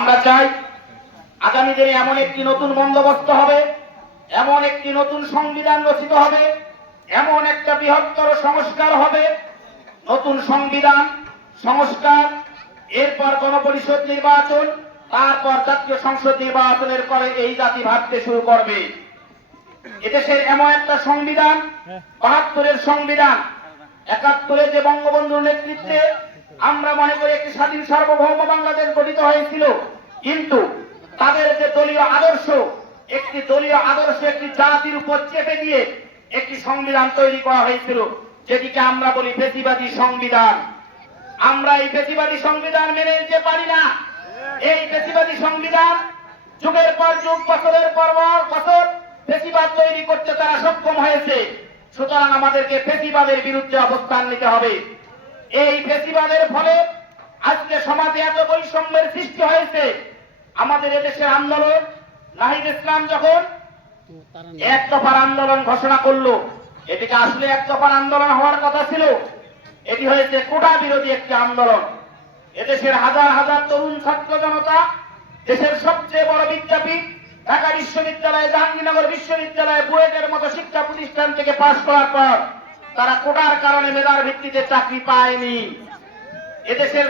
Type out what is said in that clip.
আমরা চাই আগামী দিনে এমন একটি নতুন বন্দোবস্ত হবে, এমন একটি নতুন সংবিধান রচিত হবে, এমন একটা বৃহত্তর সংস্কার হবে, নতুন সংবিধান, সংস্কার, এরপর গণপরিষদ নির্বাচন, তারপর জাতীয় সংসদ নির্বাচনের পরে এই জাতি ভাবতে শুরু করবে। এদেশের এমন একটা সংবিধান, বাহাত্তরের সংবিধান একাত্তরে যে বঙ্গবন্ধুর নেতৃত্বে আমরা মনে করি একটি স্বাধীন সার্বভৌম বাংলাদেশ গঠিত হয়েছিল। কিন্তু তাদের যে দলীয় আদর্শ, একটি দলীয় আদর্শ, একটি জাতির উপর চেপে দিয়ে একটি সংবিধান তৈরি করা হয়েছিল, যেটিকে আমরা বলি বেশিবাদী সংবিধান। আমরা এই বেশিবাদী সংবিধান মেনে নিতে পারি না। এই বেশিবাদী সংবিধান যুগের পর যুগ, বছরের পর বছর ফেসিবাদ তৈরি করতে তারা সক্ষম হয়েছে। সুতরাং আমাদেরকে ফেসিবাদের বিরুদ্ধে অবস্থান নিতে হবে। এই ফেসিবাদের ফলে আজকে সমাজে এত বৈষম্যের সৃষ্টি হয়েছে। আমাদের এদেশের আন্দোলন, নাহিদ ইসলাম যখন এক দফার আন্দোলন ঘোষণা করল এটিকে আসলে এক দফার আন্দোলন হওয়ার কথা ছিল। এটি হয়েছে কোটা বিরোধী একটি আন্দোলন। এদেশের হাজার হাজার তরুণ ছাত্র জনতা, দেশের সবচেয়ে বড় বিদ্যাপীঠ, ঢাকা বিশ্ববিদ্যালয়, জাহাঙ্গীরনগর বিশ্ববিদ্যালয়, বুয়েটের মতো শিক্ষা প্রতিষ্ঠান থেকে পাশ করার পর তারা কোটার কারণে মেধার ভিত্তিতে চাকরি পায়নি। এদেশের